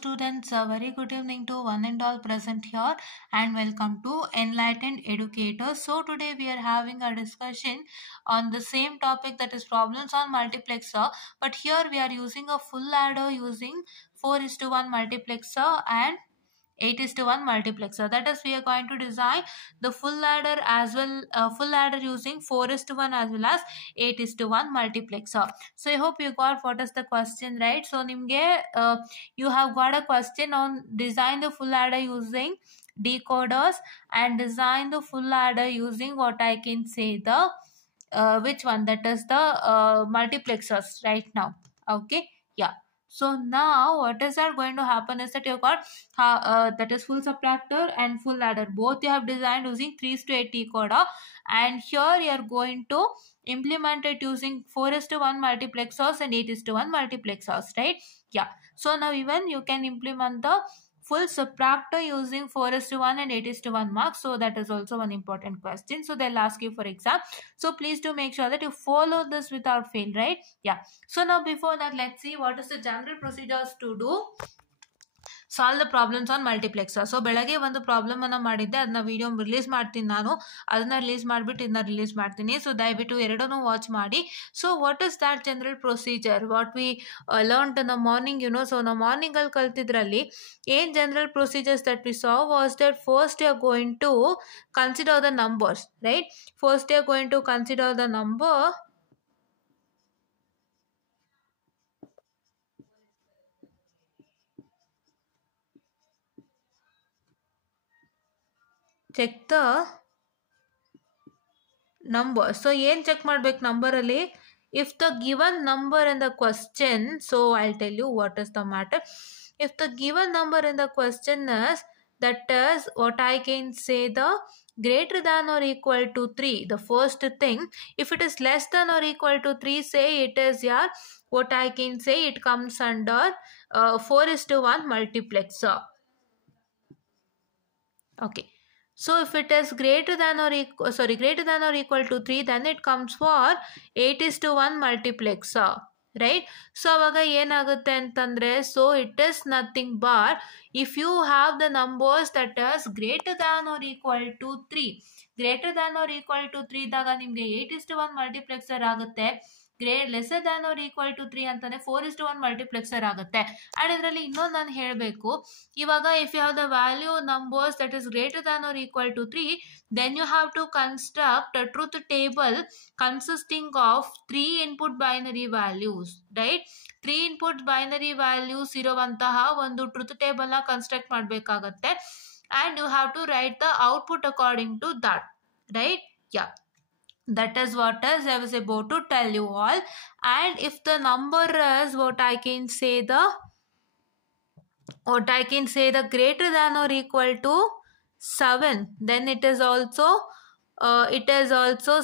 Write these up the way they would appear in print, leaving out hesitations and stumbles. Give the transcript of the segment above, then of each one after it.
students, a very good evening to one and all present here and welcome to Enlightened Educators. So today we are having a discussion on the same topic, that is problems on multiplexer, but here we are using a full adder using 4:1 multiplexer and 8:1 multiplexer. That is, we are going to design the full adder as well, full adder using 4:1 as well as 8:1 multiplexer. So I hope you got what is the question, right? So nimge you have got a question on design the full adder using decoders and design the full adder using what I can say the which one, that is the multiplexers right now. Okay, yeah. So now what is that going to happen is that you got that is full subtractor and full adder, both you have designed using 3:8 decoder, and here you are going to implement it using 4:1 multiplexers and 8:1 multiplexers, right? Yeah. So now even you can implement the full subtractor using 4:1 and 8:1 marks. So that is also one important question. So they'll ask you for exam. So please do make sure that you follow this without fail, right? Yeah. So now before that, let's see what is the general procedures to do solve the problems on multiplexer. So ಬೆಳಗ್ಗೆ ಒಂದು ಪ್ರಾಬ್ಲಮ್ ಅನ್ನ ಮಾಡಿದ್ದೆ, ಅದನ್ನ video release ಮಾಡ್ತೀನಿ ನಾನು. ಅದನ್ನ ರಿಲೀಸ್ ಮಾಡಿಬಿಟ್ಟು ಇದನ್ನ ರಿಲೀಸ್ ಮಾಡ್ತೀನಿ. ಸೊ ದಯವಿಟ್ಟು ಎರಡನ್ನೂ ವಾಚ್ ಮಾಡಿ. So what is that general procedure what we learn in the morning, so ನಾವು ಮಾರ್ನಿಂಗಲ್ಲಿ ಕಲ್ತಿದ್ರಲ್ಲಿ ಏನು general procedures that we saw was that first you are going to consider the numbers, right? First you are going to consider the number. Check the number. So ಏನು check ಮಾಡ್ಬೇಕು ನಂಬರಲ್ಲಿ? If the given number in the question, so I tell you what is the matter. If the given number in the question is, that is what I can say, the greater than or equal to 3, the first thing. If it is less than or equal to 3, say it is what I can say, it comes under 4:1 multiplexer. Okay. So if it is greater than or equal to 3, then it comes for 8:1 multiplexer, right? So avaga ಏನಾಗುತ್ತೆ ಅಂತಂದ್ರೆ, so it is nothing but if you have the numbers that is greater than or equal to 3, greater than or equal to 3 ಇದ್ದಾಗ ನಿಮಗೆ 8:1 multiplexer ಆಗುತ್ತೆ. Lesser than or equal to 3 ಅಂತಾನೆ 4:1 ಮಲ್ಟಿಪ್ಲೆಕ್ಸರ್ ಆಗುತ್ತೆ. ಅಂಡ್ ಇದರಲ್ಲಿ ಇನ್ನೊಂದು ನಾನು ಹೇಳಬೇಕು, ಇವಾಗ if you have the value numbers that is greater than or equal to 3, then you have to construct a truth table consisting of 3 input binary values, right? 3 input binary values ಇರುವಂತಹ ಒಂದು truth table ನ ಕನ್ಸ್ಟ್ರಕ್ಟ್ ಮಾಡಬೇಕಾಗತ್ತೆ. and you have to write the output according to that, right? Yeah. That is what is I was about to tell you all. And if the number is what I can say the greater than or equal to 7, then it is also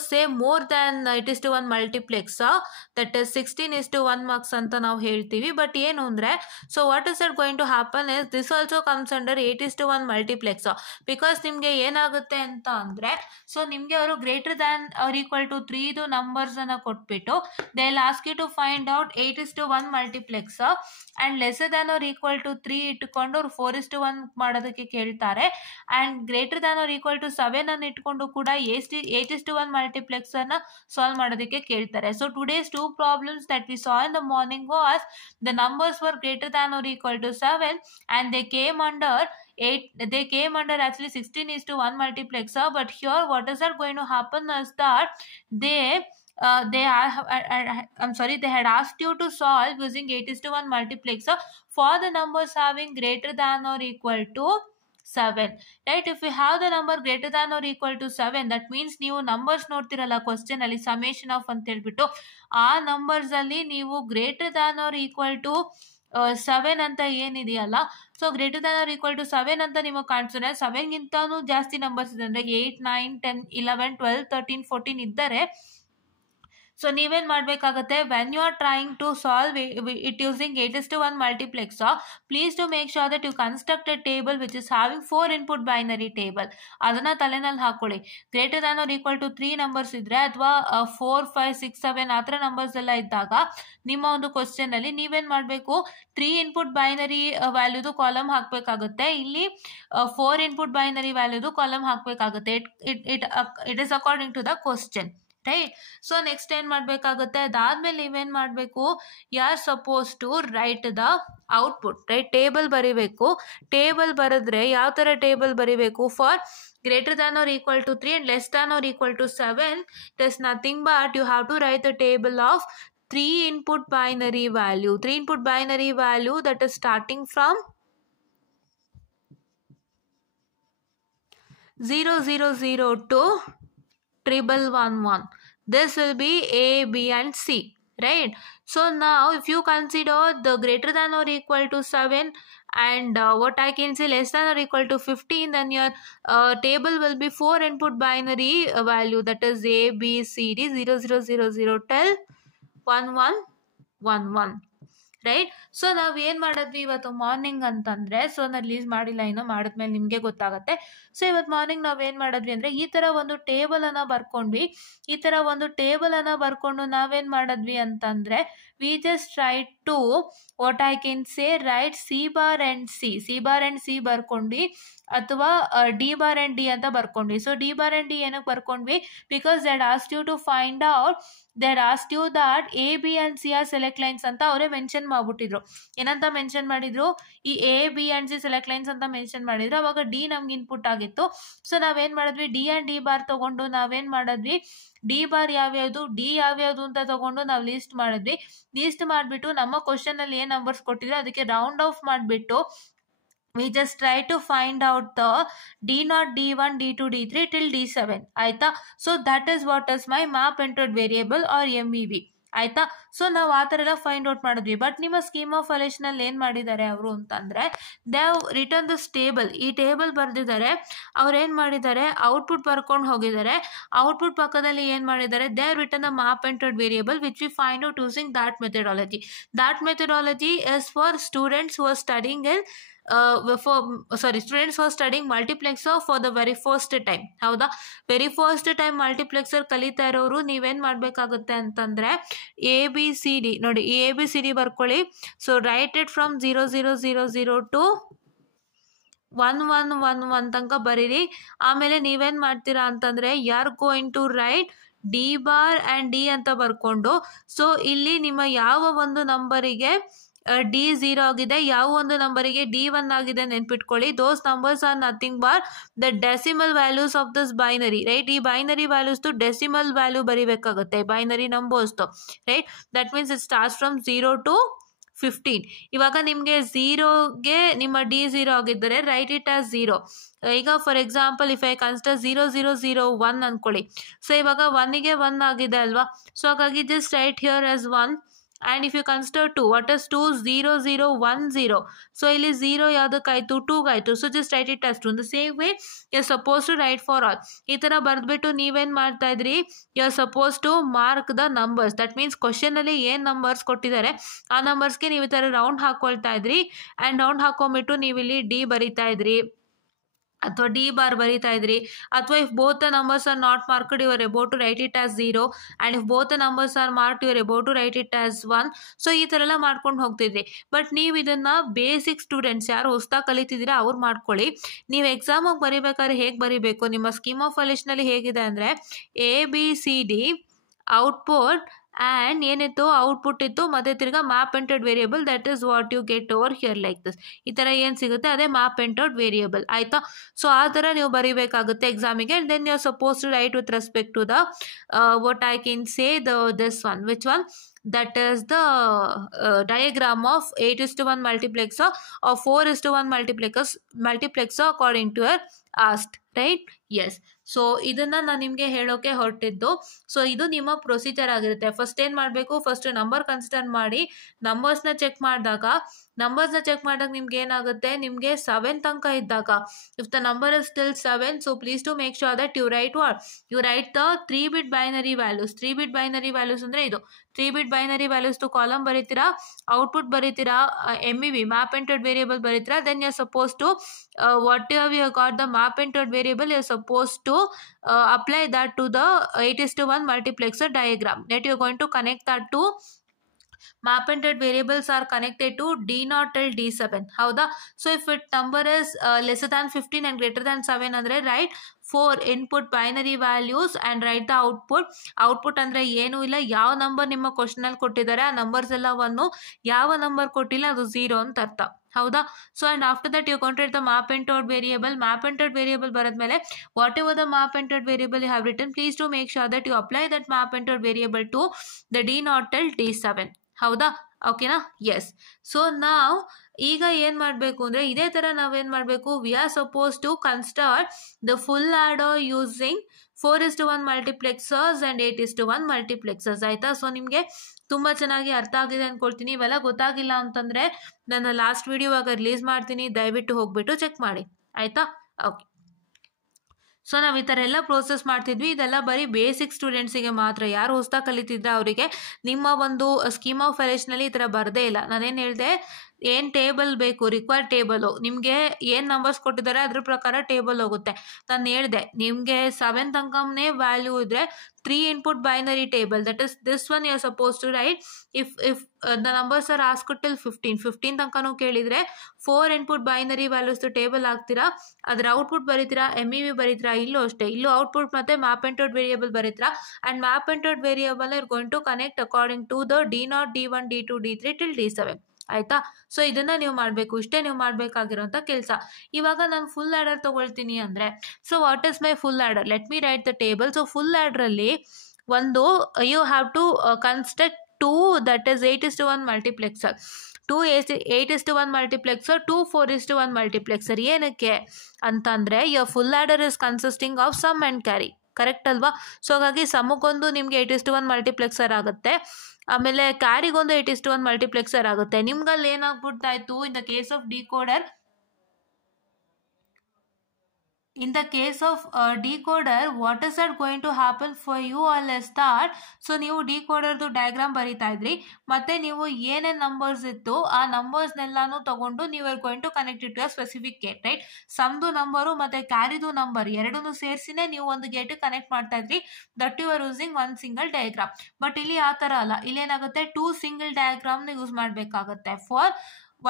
say more than 8:1 multiplexer, that is 16:1 marks anta ನಾವು ಹೇಳ್ತೀವಿ. But ಏನು ಅಂದರೆ, so what is that going to happen is this also comes under 8:1 multiplexer. Because ನಿಮಗೆ ಏನಾಗುತ್ತೆ ಅಂತ ಅಂದರೆ, so ನಿಮಗೆ ಅವರು greater than or equal to 3 ಇದು ನಂಬರ್ಸನ್ನು ಕೊಟ್ಬಿಟ್ಟು they will ask you to find out 8:1 multiplexer and lesser than or equal to 3 ಇಟ್ಕೊಂಡು ಅವ್ರು 4:1 ಮಾಡೋದಕ್ಕೆ ಕೇಳ್ತಾರೆ. And greater than or equal to 7 ಅನ್ನು ಇಟ್ಕೊಂಡು ಕೂಡ 8:1 ಮಲ್ಟಿಪ್ಲೆಕ್ಸರ್ ನ ಸಾಲ್ವ್ ಮಾಡೋದಕ್ಕೆ ಕೇಳ್ತಾರೆ. So today's 2 problems that we saw in the morning was the numbers were greater than or equal to 7 and they came under actually 16:1 multiplexer. But here what is that going to happen is that they had asked you to solve using 8:1 multiplexer for the numbers having greater than or equal to 7, right? If you have the number greater than or equal to 7, that means ನೀವು numbers ನೋಡ್ತಿರಲ್ಲ question ಅಲ್ಲಿ summation of ಅಂತ ಹೇಳ್ಬಿಟ್ಟು, ಆ numbers ಅಲ್ಲಿ ನೀವು greater than or equal to 7 ಅಂತ ಏನಿದೆಯಲ್ಲ, so greater than or equal to 7 ಅಂತ ನಿಮಗೆ ಕಾಣಿಸಿದ್ರೆ 7ಗಿಂತನೂ ಜಾಸ್ತಿ ನಂಬರ್ಸ್ ಇದೆ ಅಂದರೆ 8, 9, 10, 11, 12, 13, 14 ಇದ್ದರೆ ಸೊ ನೀವೇನು ಮಾಡಬೇಕಾಗುತ್ತೆ, when you are trying to solve it using 8:1 multiplexer, please to make sure that you construct a table which is having 4 input binary table. ಅದನ್ನ ತಲೆನಲ್ಲಿ ಹಾಕೊಳ್ಳಿ. Greater than or equal to 3 numbers ಇದ್ರೆ ಅಥವಾ 4, 5, 6, 7 ಆ ಥರ ನಂಬರ್ಸ್ ಎಲ್ಲ ಇದ್ದಾಗ ನಿಮ್ಮ ಒಂದು ಕ್ವಶನ್ ಅಲ್ಲಿ ನೀವೇನ್ ಮಾಡಬೇಕು, 3 ಇನ್ಪುಟ್ ಬೈನರಿ ವ್ಯಾಲ್ಯೂದು ಕಾಲಮ್ ಹಾಕಬೇಕಾಗುತ್ತೆ. ಇಲ್ಲಿ 4 ಇನ್ಪುಟ್ ಬೈನರಿ ವ್ಯಾಲ್ಯೂದು ಕಾಲಮ್ ಹಾಕಬೇಕಾಗುತ್ತೆ. It is according to the question, right. So next ಏನ್ ಮಾಡ್ಬೇಕಾಗುತ್ತೆ, ಅದಾದ್ಮೇಲೆ ನೀವೇನ್ ಮಾಡ್ಬೇಕು, you are suppose to write the output, right. Table ಬರಿಬೇಕು. ಟೇಬಲ್ ಬರೆದ್ರೆ ಯಾವ ತರ ಟೇಬಲ್ ಬರಿಬೇಕು, for greater than or equal to 3 and less than or equal to 7, it is nothing but you have to write the table of 3 input binary value. 3 input binary value that is starting from 0002 to 1111. This will be A, B and C, right? So now if you consider the greater than or equal to 7 and what I can say less than or equal to 15, then your table will be 4 input binary value, that is A, B, C, D, 0000 till 1111, right. So ನಾವು ಏನು ಮಾಡಿದ್ವಿ ಇವತ್ತು ಮಾರ್ನಿಂಗ್ ಅಂತಂದರೆ, ಸೊ ನಾನು ರಿಲೀಸ್ ಮಾಡಿಲ್ಲ, ಇನ್ನೂ ಮಾಡಿದ್ಮೇಲೆ ನಿಮಗೆ ಗೊತ್ತಾಗುತ್ತೆ. ಸೊ ಇವತ್ತು ಮಾರ್ನಿಂಗ್ ನಾವೇನು ಮಾಡಿದ್ವಿ ಅಂದರೆ ಈ ಥರ ಒಂದು ಟೇಬಲನ್ನು ಬರ್ಕೊಂಡ್ವಿ. ಈ ಥರ ಒಂದು ಟೇಬಲನ್ನು ಬರ್ಕೊಂಡು ನಾವೇನು ಮಾಡಿದ್ವಿ ಅಂತಂದರೆ, we just write to what I can say write C bar and C ಬರ್ಕೊಂಡ್ವಿ, ಅಥವಾ ಡಿ ಬಾರ್ ಆ್ಯಂಡ್ ಡಿ ಅಂತ ಬರ್ಕೊಂಡ್ವಿ. So D bar and D ಏನಕ್ಕೆ ಬರ್ಕೊಂಡ್ವಿ, because that ask you to find out, that ask you that A, B and C are select lines ಅಂತ ಅವರೇ mention ಮಾಡ್ಬಿಟ್ಟಿದ್ರು. ಏನಂತ ಮೆನ್ಷನ್ ಮಾಡಿದ್ರು, ಈ A, B and C select lines ಅಂತ mention ಮಾಡಿದ್ರು. ಅವಾಗ ಡಿ ನಮ್ಗೆ ಇನ್ಪುಟ್ ಆಗಿತ್ತು. ಸೊ ನಾವೇನು ಮಾಡಿದ್ವಿ, ಡಿ ಆ್ಯಂಡ್ ಡಿ ಬಾರ್ ತೊಗೊಂಡು ನಾವೇನು ಮಾಡಿದ್ವಿ, ಡಿ ಬಾರ್ ಯಾವ್ಯಾವುದು, ಡಿ ಯಾವ್ಯಾವುದು ಅಂತ ತಗೊಂಡು ನಾವು ಲೀಸ್ಟ್ ಮಾಡಿದ್ವಿ. ಲೀಸ್ಟ್ ಮಾಡಿಬಿಟ್ಟು ನಮ್ಮ ಕ್ವಶನ್ ಅಲ್ಲಿ ಏನು ನಂಬರ್ಸ್ ಕೊಟ್ಟಿದ್ರೆ ಅದಕ್ಕೆ ರೌಂಡ್ ಆಫ್ ಮಾಡಿಬಿಟ್ಟು we just try to find out the D0, D1, D2, D3 till D7, ಆಯ್ತಾ. So that is what is my map entered variable are MEV, ಆಯ್ತಾ. ಸೊ ನಾವು ಆ ಥರ ಎಲ್ಲ ಫೈಂಡ್ ಔಟ್ ಮಾಡಿದ್ವಿ. ಬಟ್ ನಿಮ್ಮ ಸ್ಕೀಮ್ ಆಫ್ ಅಲಿಷನಲ್ಲಿ ಏನು ಮಾಡಿದ್ದಾರೆ ಅವರು ಅಂತಂದರೆ, they have written this table. ಈ ಟೇಬಲ್ ಬರೆದಿದ್ದಾರೆ. ಅವ್ರು ಏನು ಮಾಡಿದ್ದಾರೆ, ಔಟ್ಪುಟ್ ಬರ್ಕೊಂಡು ಹೋಗಿದ್ದಾರೆ. ಔಟ್ಪುಟ್ ಪಕ್ಕದಲ್ಲಿ ಏನು ಮಾಡಿದ್ದಾರೆ, they have return the map entered variable which we find out using that methodology. That methodology is for students who are studying in students are studying multiplexer for the very first time. ಹೌದಾ, very first time multiplexer ಕಲಿತಾ ಇರೋರು ನೀವೇನು ಮಾಡಬೇಕಾಗುತ್ತೆ ಅಂತಂದರೆ, ABCD ನೋಡಿ, ಈ ABCD ಬರ್ಕೊಳ್ಳಿ. So write it from 0000 to 1111 ತನಕ ಬರೀರಿ. ಆಮೇಲೆ ನೀವೇನು ಮಾಡ್ತೀರಾ ಅಂತಂದರೆ, you're going to write D bar and D ಅಂತ ಬರ್ಕೊಂಡು, ಸೊ ಇಲ್ಲಿ ನಿಮ್ಮ ಯಾವ ಒಂದು ನಂಬರಿಗೆ D0 ಆಗಿದೆ, ಯಾವ ಒಂದು ನಂಬರಿಗೆ D1 ಆಗಿದೆ ನೆನ್ಪಿಟ್ಕೊಳ್ಳಿ. Those numbers are nothing but the decimal values of this binary, right. ಈ ಬೈನರಿ ವ್ಯಾಲ್ಯೂಸ್ದು ಡೆಸಿಮಲ್ ವ್ಯಾಲ್ಯೂ ಬರಿಬೇಕಾಗುತ್ತೆ, ಬೈನರಿ ನಂಬರ್ಸ್ದು, right. That means it starts from 0 to 15. ಇವಾಗ ನಿಮಗೆ 0ಗೆ ನಿಮ್ಮ D0 ಆಗಿದ್ದರೆ ರೈಟ್ ಇಟ್ ಆಸ್ 0. ಈಗ for example if I consider 0001 ಅಂದ್ಕೊಳ್ಳಿ. ಸೊ ಇವಾಗ 1ಗೆ 1 ಆಗಿದೆ ಅಲ್ವಾ, ಸೊ ಹಾಗಾಗಿ just right here as 1. and if you consider 2, what is 2? 0010. so ಇಲ್ಲಿ 0 ಯಾವುದಕ್ಕಾಯ್ತು, 2ಗಾಯ್ತು. So just write it as 2. in the same way you are supposed to write for all. ಈ ಥರ ಬರೆದ್ಬಿಟ್ಟು ನೀವೇನು ಮಾಡ್ತಾ ಇದ್ರಿ, you are supposed to mark the numbers. that means question ಅಲ್ಲಿ ಏನು ನಂಬರ್ಸ್ ಕೊಟ್ಟಿದ್ದಾರೆ ಆ ನಂಬರ್ಸ್ಗೆ ನೀವು ಈ ಥರ ರೌಂಡ್ ಹಾಕೊಳ್ತಾ ಇದ್ರಿ. ಆ್ಯಂಡ್ ರೌಂಡ್ ಹಾಕೊಂಬಿಟ್ಟು ನೀವು ಇಲ್ಲಿ ಡಿ ಬರಿತಾ ಇದ್ರಿ ಅಥವಾ ಡಿ ಬಾರ್ ಬರಿತಾ ಇದ್ರಿ. ಅಥವಾ if both the numbers are not marked you are about to write it as 0. And if both the numbers are marked you are about to write it as 1. So ಈ ಥರ ಎಲ್ಲ ಮಾಡ್ಕೊಂಡು ಹೋಗ್ತಿದ್ರಿ. ಬಟ್ ನೀವು ಇದನ್ನು ಬೇಸಿಕ್ ಸ್ಟೂಡೆಂಟ್ಸ್ ಯಾರು ಹೊಸ್ದಾಗಿ ಕಲಿತಿದ್ದೀರಾ ಅವ್ರು ಮಾಡ್ಕೊಳ್ಳಿ. ನೀವು ಎಕ್ಸಾಮಿಗೆ ಬರಿಬೇಕಾದ್ರೆ ಹೇಗೆ ಬರಿಬೇಕು, ನಿಮ್ಮ ಸ್ಕೀಮ್ ಆಫ್ ಅಲಿಷನಲ್ಲಿ ಹೇಗಿದೆ ಅಂದರೆ, ABCD ಔಟ್ಪುಟ್ ಆ್ಯಂಡ್ ಏನಿತ್ತು ಔಟ್ಪುಟ್ ಇತ್ತು, ಮತ್ತು ತಿರ್ಗಾ map entered variable, that is what you get over here like this. ಈ ಥರ ಏನು ಸಿಗುತ್ತೆ ಅದೇ ಮ್ಯಾಪ್ ಎಂಟರ್ಡ್ ವೇರಿಯೇಬಲ್, ಆಯಿತಾ. ಸೊ ಆ ಥರ ನೀವು ಬರೀಬೇಕಾಗುತ್ತೆ ಎಕ್ಸಾಮಿಗೆ. And then you are suppose to write with respect to the what I can say this one, which one, that is the diagram of 8:1 multiplexer or 4:1 multiplexer according to your asked right. Yes. So ಇದನ್ನ ನಾನು ನಿಮಗೆ ಹೇಳೋಕೆ ಹೊರಟಿದ್ದು. ಸೊ ಇದು ನಿಮ್ಮ ಪ್ರೊಸೀಜರ್ ಆಗಿರುತ್ತೆ. ಫಸ್ಟ್ ಏನು ಮಾಡಬೇಕು, ಫಸ್ಟ್ ನಂಬರ್ ಕನ್ಸಿಡರ್ ಮಾಡಿ ನಂಬರ್ಸ್ನ ಚೆಕ್ ಮಾಡಿದಾಗ ನಿಮ್ಗೆ ಏನಾಗುತ್ತೆ, ನಿಮಗೆ 7th ಅಂಕ ಇದ್ದಾಗ if the number is still 7, so please to make sure that you write the 3-bit binary values. 3-bit binary values ಅಂದರೆ ಇದು 3-bit binary values to column ಬರೀತೀರಾ, ಔಟ್ಪುಟ್ ಬರೀತೀರಾ, MEV ಮ್ಯಾಪ್ ಎಂಟರ್ಡ್ ವೇರಿಯೇಬಲ್ ಬರೀತೀರಾ. Then you are suppose to what you have got the map entered variable, you are suppose to apply that to the 8:1 multiplexer diagram, that you are going to connect that to map entered variables are connected to D0 till D7. ಹೌದಾ? So if it number is lesser than 15 and greater than 7 ಅಂದರೆ ರೈಟ್ 4 input binary values and right the output ಅಂದರೆ ಏನೂ ಇಲ್ಲ, ಯಾವ ನಂಬರ್ ನಿಮ್ಮ ಕ್ವಶನಲ್ಲಿ ಕೊಟ್ಟಿದ್ದಾರೆ ಆ ನಂಬರ್ಸ್ ಎಲ್ಲವನ್ನು, ಯಾವ ನಂಬರ್ ಕೊಟ್ಟಿಲ್ಲ ಅದು 0 ಅಂತ ಅರ್ಥ. ಹೌದಾ? So and after that you concentrate the map entered variable ಬರೆದ್ಮೇಲೆ whatever the map entered variable you have written, please to make sure that you apply that map entered variable to the D0 till D7. ಹೌದಾ? ಓಕೆನಾ? S. So ನಾವು ಈಗ ಏನು ಮಾಡಬೇಕು ಅಂದರೆ ಇದೇ ಥರ ನಾವೇನು ಮಾಡಬೇಕು, we are suppose to consider the full order using 4:1 multiplexers and 8:1 multiplexers. ಆಯಿತಾ? ಸೊ ನಿಮಗೆ ತುಂಬ ಚೆನ್ನಾಗಿ ಅರ್ಥ ಆಗಿದೆ ಅಂದ್ಕೊಳ್ತೀನಿ. ಇವೆಲ್ಲ ಗೊತ್ತಾಗಿಲ್ಲ ಅಂತಂದರೆ ನನ್ನ ಲಾಸ್ಟ್ ವಿಡಿಯೋವಾಗ ರಿಲೀಸ್ ಮಾಡ್ತೀನಿ, ದಯವಿಟ್ಟು ಹೋಗ್ಬಿಟ್ಟು ಚೆಕ್ ಮಾಡಿ. ಆಯಿತಾ? ಓಕೆ. ಸೊ ನಾವು ಈ ಥರ ಎಲ್ಲ ಪ್ರೋಸೆಸ್ ಮಾಡ್ತಿದ್ವಿ. ಇದೆಲ್ಲ ಬರೀ ಬೇಸಿಕ್ ಸ್ಟೂಡೆಂಟ್ಸಿಗೆ ಮಾತ್ರ. ಯಾರು ಹೊಸ್ದಾಗಿ ಕಲಿತಿದ್ರೆ ಅವರಿಗೆ ನಿಮ್ಮ ಒಂದು ಸ್ಕೀಮ್ ಆಫ್ ಅರೇಂಜ್ನಲ್ಲಿ ಈ ಥರ ಬರದೇ ಇಲ್ಲ. ನಾನೇನು ಹೇಳಿದೆ, ಏನು ಟೇಬಲ್ ಬೇಕು, ರಿಕ್ವೈರ್ಡ್ ಟೇಬಲು, ನಿಮಗೆ ಏನು ನಂಬರ್ಸ್ ಕೊಟ್ಟಿದ್ದಾರೆ ಅದ್ರ ಪ್ರಕಾರ ಟೇಬಲ್ ಹೋಗುತ್ತೆ. ನಾನು ಹೇಳಿದೆ ನಿಮಗೆ 7th ಅಂಕಮ್ನೇ ವ್ಯಾಲ್ಯೂ ಇದ್ದರೆ 3 input binary table, that is this one you are supposed to write. If the numbers are asked till 15 ತನಕನೂ ಕೇಳಿದರೆ 4 input binary values ಟೇಬಲ್ ಹಾಕ್ತೀರಾ, ಅದರ ಔಟ್ಪುಟ್ ಬರೀತೀರಾ, MEV ಬರೀತೀರಾ. ಇಲ್ಲೂ ಅಷ್ಟೇ, ಇಲ್ಲೂ ಔಟ್ಪುಟ್ ಮತ್ತು ಮ್ಯಾಪ್ ಎಂಟರ್ಡ್ ವೇರಿಯೇಬಲ್ ಬರೀತೀರಾ. And map entered variable are going to connect according to the D0, D1, D2, D3 till D7. ಆಯಿತಾ? ಸೊ ಇದನ್ನು ನೀವು ಮಾಡಬೇಕು. ಇಷ್ಟೇ ನೀವು ಮಾಡಬೇಕಾಗಿರೋಂಥ ಕೆಲಸ. ಇವಾಗ ನಾನು ಫುಲ್ ಆ್ಯಡರ್ ತೊಗೊಳ್ತೀನಿ ಅಂದರೆ, so what is my full adder, let me write the table. So full ಆ್ಯಡ್ರಲ್ಲಿ ಒಂದು you have to construct 2 that is 8:1 multiplexer, 2 8:1 multiplexer, 2 4:1 multiplexer. ಏನಕ್ಕೆ ಅಂತಂದರೆ your full adder is consisting of sum and carry. Correct ಅಲ್ವಾ? So ಹಾಗಾಗಿ ಸಮಕ್ಕೊಂದು ನಿಮಗೆ 8:1 multiplexer ಆಗುತ್ತೆ, ಆಮೇಲೆ ಕ್ಯಾರಿಗೊಂದು 8:1 ಮಲ್ಟಿಪ್ಲೆಕ್ಸರ್ ಆಗುತ್ತೆ. ನಿಮ್ಗಲ್ಲಿ ಏನಾಗ್ಬಿಡ್ತಾಯಿತು, in the case of decoder, in the case of decoder, what is that going to happen for you all is that, so ನೀವು ಡಿಕೋಡರ್ದು ಡಯಾಗ್ರಾಮ್ ಬರೀತಾ ಇದ್ರಿ, ಮತ್ತು ನೀವು ಏನೇನು ನಂಬರ್ಸ್ ಇತ್ತು ಆ ನಂಬರ್ಸ್ನೆಲ್ಲಾನು ತೊಗೊಂಡು ನೀವು are going to connect it to a specific gate, right? ಸಮ್ದು ನಂಬರು ಮತ್ತು ಕ್ಯಾರಿದು ನಂಬರ್ ಎರಡನ್ನೂ ಸೇರಿಸಿನೇ ನೀವು ಒಂದು ಗೇಟಿಗೆ ಕನೆಕ್ಟ್ ಮಾಡ್ತಾ ಇದ್ರಿ. That you are using 1 single diagram. But ಇಲ್ಲಿ ಆ ಥರ ಅಲ್ಲ, ಇಲ್ಲೇನಾಗುತ್ತೆ 2 single ಡಯಾಗ್ರಾಮ್ನ ಯೂಸ್ ಮಾಡಬೇಕಾಗತ್ತೆ.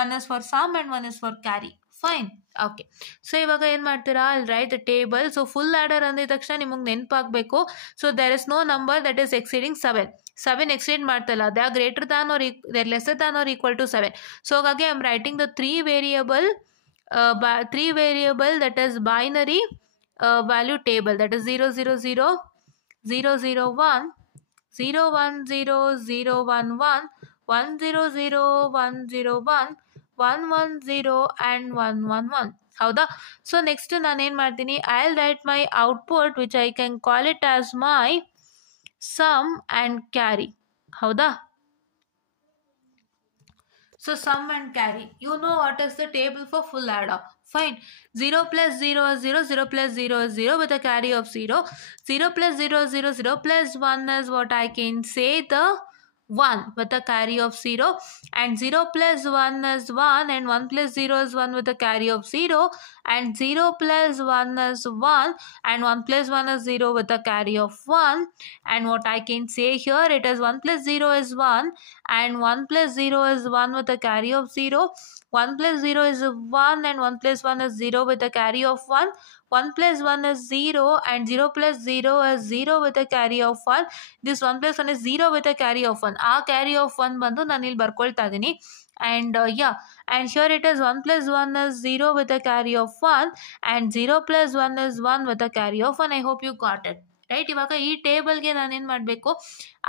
one is for sum and one is for carry. Fine. Okay. So ಇವಾಗ ಏನು ಮಾಡ್ತೀರಾ, ಅಲ್ಲಿ right the table. So full adder ಅಂದಿದ ತಕ್ಷಣ ನಿಮಗೆ ನೆನಪಾಗಬೇಕು, so there is no number that is exceeding 7 exceed ಮಾಡ್ತಲ್ಲ, they are greater than or they're lesser than or equal to 7. So ಹಾಗಾಗಿ I am writing the 3 variable that is binary value table, that is 0 0 0 0 0 1 0 1 0 0 1 1 1 0 0 1 0 1 1 1 0 and 1 1 1. ಹೌದಾ? So next ನಾನೇನು ಮಾಡ್ತೀನಿ, I will write my output which I can call it as my sum and carry. ಹೌದಾ? So sum and carry, you know what is the table for full adder. Fine. 0 plus 0 is 0, 0 plus 0 is 0 with a carry of 0. 0 plus 0 is 0, 0 plus 1 is what I can say the 1 with a carry of 0, and 0 plus 1 is 1 and 1 plus 0 is 1 with a carry of 0, and 0 plus 1 is 1 and 1 plus 1 is 0 with a carry of 1, and what I can say here, it is 1 plus 0 is 1 and 1 plus 0 is 1 with a carry of 0. 1 plus 0 is 1 and 1 plus 1 is 0 with a carry of 1. 1 plus 1 is 0 and 0 plus 0 is 0 with a carry of 1. This 1 plus 1 is 0 with a carry of 1. ಆ carry of 1 ಬಂದು ನಾನು ಇಲ್ಲಿ ಬರ್ಕೊಳ್ತಾ ಇದ್ದೀನಿ. And and here it is 1 plus 1 is 0 with a carry of 1 and 0 plus 1 is 1 with a carry of 1. I hope you got it. Right? ಇವಾಗ ಈ ಟೇಬಲ್ಗೆ ನಾನೇನು ಮಾಡಬೇಕು,